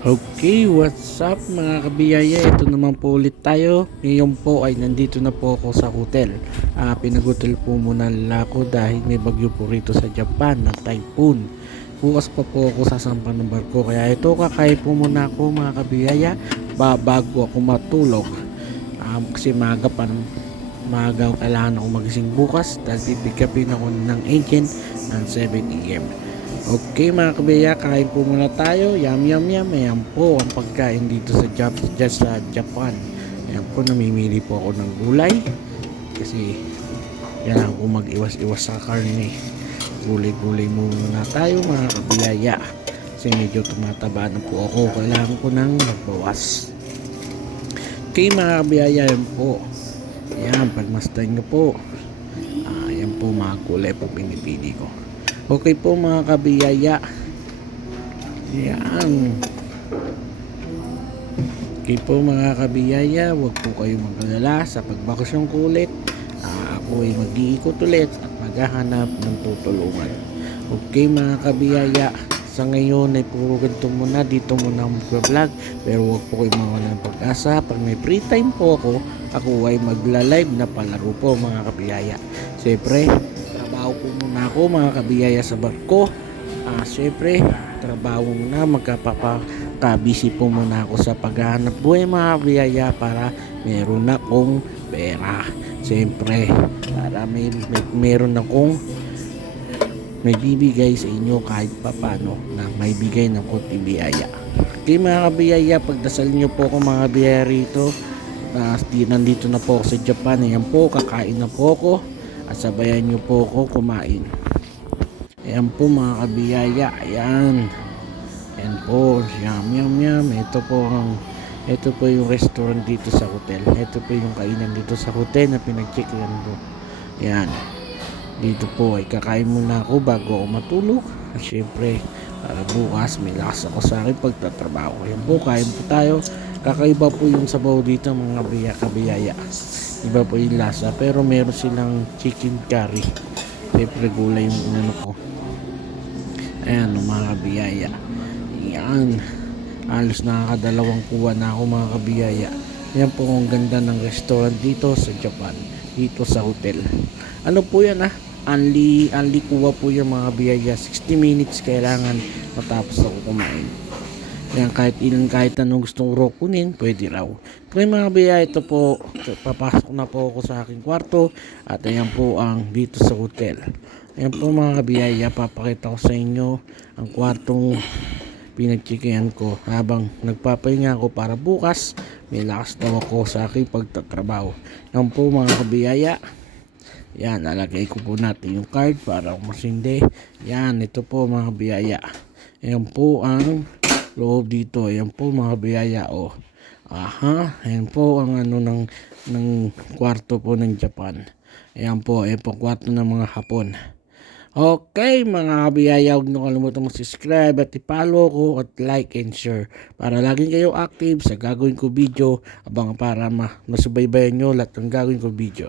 Okay, what's up mga kabiyaya? Ito naman po ulit tayo. Ngayon po ay nandito na po ako sa hotel. Pinag-hotel po muna nila ako dahil may bagyo po rito sa Japan na typhoon. Bukas pa po ako sasampan ng barko. Kaya ito kakain po muna ako mga kabiyaya bago ako matulog. Kasi maaga kailangan ako magising bukas dahil pipikapin ako ng agent ng 7 AM. Okay mga kabaya, kain po muna tayo. Yum yum yum. Ayan po ang pagkain dito sa Japan. Ayan po, namimili po ako ng gulay kasi kailangan ko mag-iwas-iwas sa karne. Gulay-gulay muna tayo mga kabiyaya kasi medyo tumataba na po ako. Kailangan ko nang magbawas. Okay mga kabiyaya, yan po. Ayan, pagmasdan nyo po. Ayan po mga gulay po pinipili ko. Okay po mga kabiyaya. Yan. Okay po mga kabiyaya, huwag po kayo mag-alala sa pagbakasyon ko ulit. Ako ay mag-iikot ulit at maghahanap ng tutulungan. Okay mga kabiyaya, sa ngayon ay puro ganito muna, dito muna ang mag-vlog. Pero huwag po kayo mawala ng pag-asa. Pag may free time po ako ay magla-live na palaro po mga kabiyaya. Siyempre, trabaho po muna ako mga kabiyaya sa barko. Siyempre, trabaho na magkapapaka-busy po muna ako sa paghahanap buhay mga kabiyaya para meron akong pera. Siyempre, para meron akong may bibigay sa inyo kahit papano na may bigay ng konting biyaya. Okay mga kabiyaya, pagdasal nyo po ako mga biyaya rito. Nandito na po ako sa Japan. Ayan po, kakain na po ako at sabayan nyo po ako kumain. Ayan po mga kabiyaya. Ayan po, yum yum yum. Ito po yung restaurant dito sa hotel. Ito po yung kainan dito sa hotel na pinag-checkan ko. Ayan, dito po ay kakain muna ako bago ako matulog. At syempre, para bukas may lakas ako sa akin pagtatrabaho. Ayan po, kain po tayo. Kakaiba po yung sabaw dito mga kabiyaya. Iba po yung lasa, pero meron silang chicken curry. Siyempre gulay yung ano ko. Ayan mga kabiyaya. Ayan, halos nakakadalawang kuha na ako mga kabiyaya. Ayan po ang ganda ng restaurant dito sa Japan, dito sa hotel. Ano po yan only kuha po yung mga biyaya. 60 minutes kailangan matapos ako kumain. Yan, kahit anong gustong kunin, pwede raw. Kaya mga biyaya, ito po, papasok na po ako sa aking kwarto. At ayan po ang dito sa hotel. Ayan po mga biyaya, papakita ko sa inyo ang kwartong pinagchikayan ko habang nagpapahinga ako para bukas may lakas daw ako sa aking pagtatrabaho. Yan po mga kabiyaya. Yan, nalagay ko po natin yung card para umasindi. Yan, ito po mga biyaya. Yan po ang loob dito. Yan po mga biyaya. Yan po ang ano ng kwarto po ng Japan. Yan po kwarto ng mga Hapon. Okay mga kabiyaya, huwag nyo kalimutan mag-subscribe at i-follow ko at like and share para laging kayo active sa gagawin ko video para masubaybayan nyo lahat ng gagawin ko video.